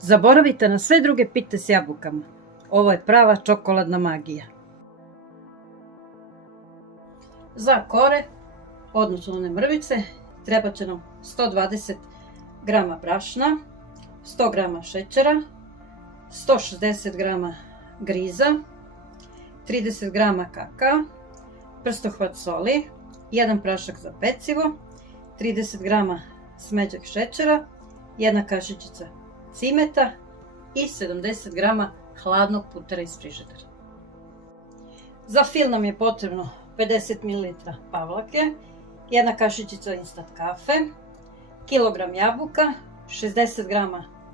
Zaboravite na sve druge pite s jabukama. Ovo je prava čokoladna magija. Za kore, odnosno one mrvice, treba će nam 120 g brašna, 100 g šećera, 160 g griza, 30 g kakao, prstohvat soli, 1 prašak za pecivo, 30 g smeđeg šećera, 1 kašičica cimeta i 70 g hladnog putera iz frižidera. Za fil nam je potrebno 50 ml pavlake, 1 kašičica instant kafe, kilogram jabuka, 60 g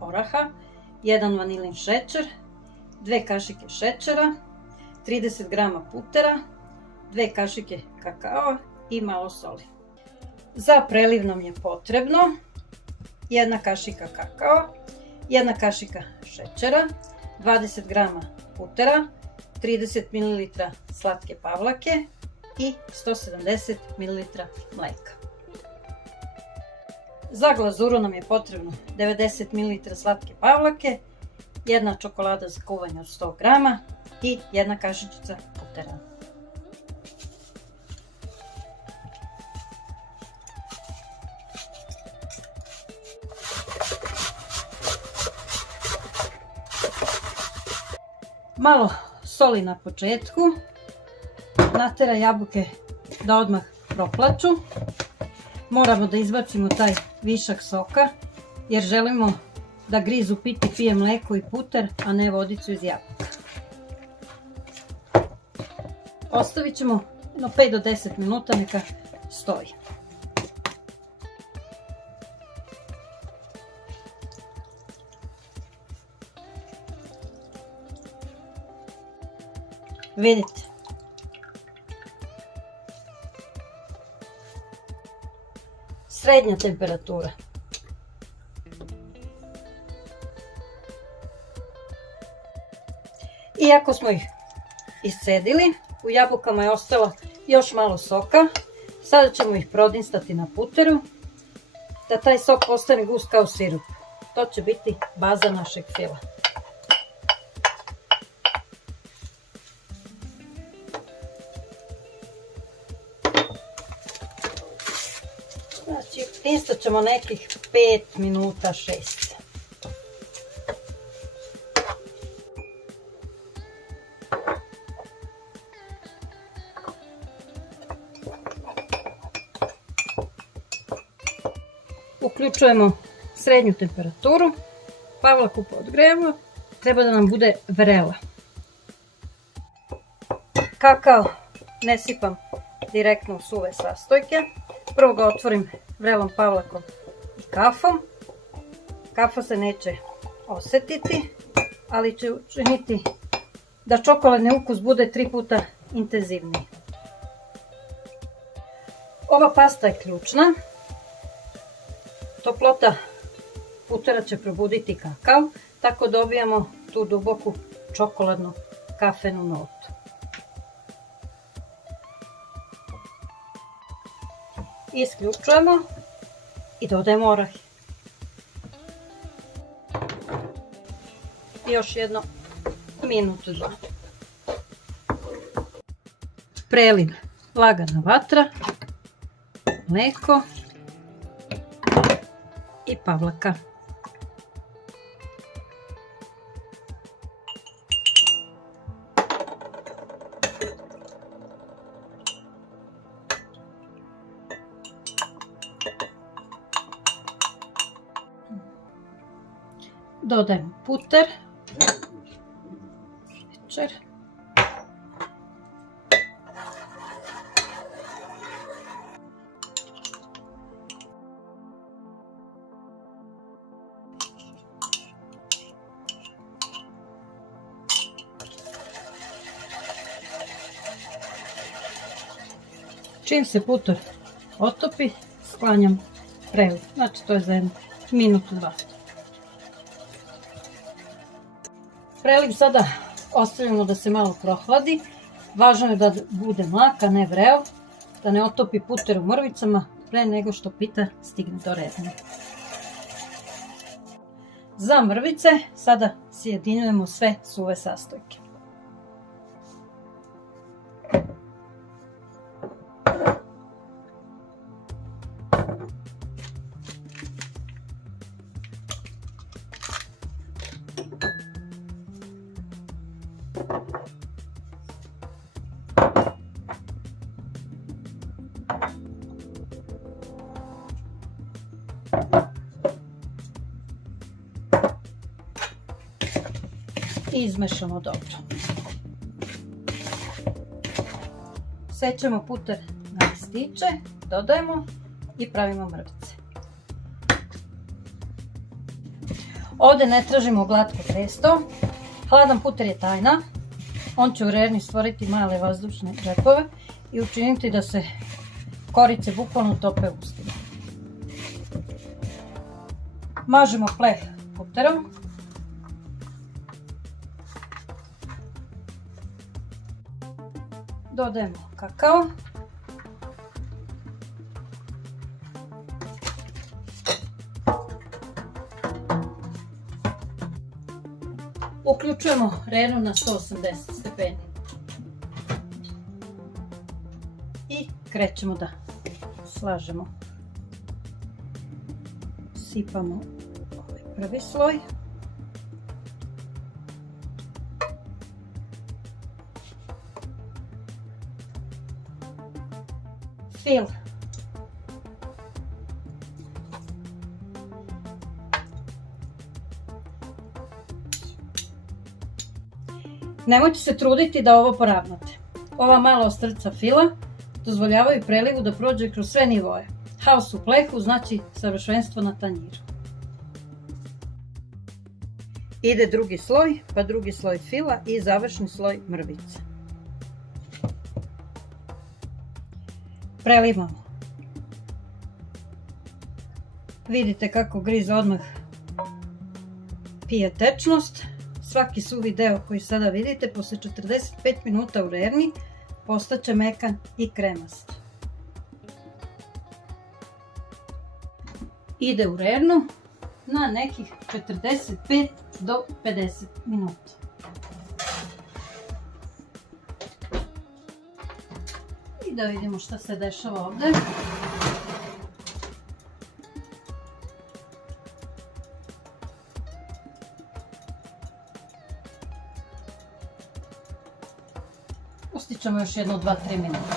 oraha, 1 vanilin šećer, 2 kašike šećera, 30 g putera, 2 kašike kakao i malo soli. Za preliv nam je potrebno 1 kašika kakao, 1 kašika šećera, 20 g putera, 30 ml slatke pavlake i 170 ml mlijeka. Za glazuru nam je potrebno 90 ml slatke pavlake, 1 čokolada za kuvanje od 100 g i 1 kašičica putera. Malo soli na početku, natera jabuke da odmah proplaču. Moramo da izbacimo taj višak soka jer želimo da grizu piti pije mleko i puter, a ne vodicu iz jabuka. Ostavit ćemo 5 do 10 minuta neka stoji. Vidite, srednja temperatura. Iako smo ih iscedili, u jabukama je ostalo još malo soka. Sada ćemo ih prodinstati na puteru da taj sok postane gust kao sirup. To će biti baza našeg fila. Znači, instat ćemo nekih 5 minuta, 6. Uključujemo srednju temperaturu, pavlaku podgrejemo, treba da nam bude vrela. Kakao ne sipam direktno u suve sastojke. Prvo ga otvorim vrelom pavlakom i kafom. Kafa se neće osjetiti, ali će učiniti da čokoladni ukus bude 3 puta intenzivniji. Ova pasta je ključna. Toplota putera će probuditi kakao, tako dobijamo tu duboku čokoladnu kafenu notu. Isključujemo i dodajemo orah. Još jedno minutu, 2. Preliv, lagana vatra, mlijeko i pavlaka. Dodajemo puter, šećer, čim se puter otopi, sklanjam preliv, znači to je za 1 minutu, 2. Preliv sada ostavljamo da se malo prohladi. Važno je da bude mlak, a ne vreo, da ne otopi puter u mrvicama pre nego što pita stigne do rezanja. Za mrvice sada sjedinjujemo sve suve sastojke. I izmešamo dobro. Sečemo puter na listiće, dodajemo i pravimo mrvice. Ovdje ne tražimo glatko testo. Hladan puter je tajna. On će u rerni stvoriti male vazdušne džepove i učiniti da se korice bukvalno tope u ustima. Mažemo pleh puterom. Dodajemo kakao. Uključujemo rernu na 180 stepeni. I krećemo da slažemo. Sipamo ovaj prvi sloj. Fil. Nemojte se truditi da ovo poravnate. Ova mala ostrca fila dozvoljavaju prelivu da prođe kroz sve nivoje. Haos u plehu znači savršenstvo na tanjiru. Ide drugi sloj, pa drugi sloj fila i završni sloj mrvice. Prelivamo. Vidite kako griz odmah pije tečnost. Svaki suvi deo koji sada vidite posle 45 minuta u rerni postaće mekan i kremast. Ide u rernu na nekih 45 do 50 minuta. I da vidimo šta se dešava ovdje. Pustit ćemo još jedno 2-3 minuta.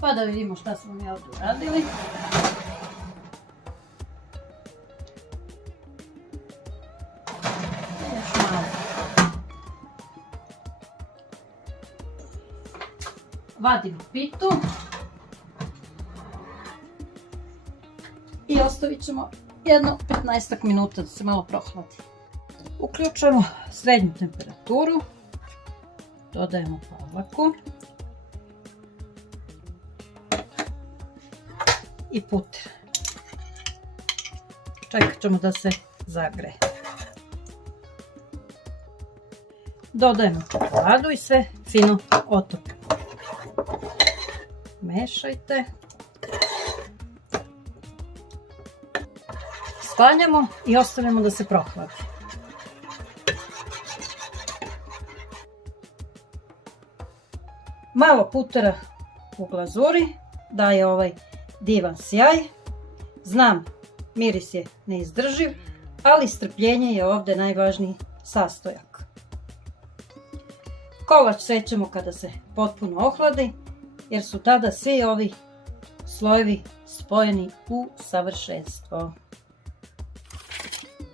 Pa da vidimo šta smo mi ovdje uradili. Još malo. Vadimo pitu. I ostavit ćemo jedno 15 minuta da se malo prohladi. Uključujemo srednju temperaturu, dodajemo pavlaku i puter. Čekat ćemo da se zagreje. Dodajemo čokoladu i sve fino otopimo. Mešajte. Sklanjamo i ostavljamo da se prohladi. Malo putera u glazuri daje ovaj divan sjaj. Znam, miris je neizdrživ, ali strpljenje je ovdje najvažniji sastojak. Kolač sećemo kada se potpuno ohladi, jer su tada svi ovi slojevi spojeni u savršenstvo.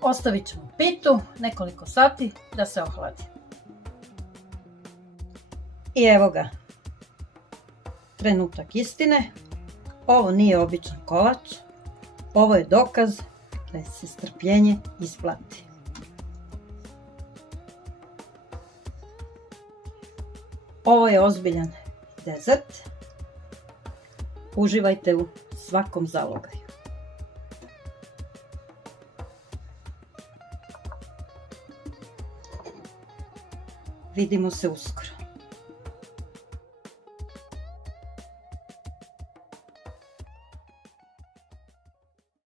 Ostavit ćemo pitu nekoliko sati da se ohladi. I evo ga. Trenutak istine. Ovo nije običan kolač. Ovo je dokaz da se strpljenje isplati. Ovo je ozbiljan dezert. Uživajte u svakom zalogaju. Vidimo se uskoro.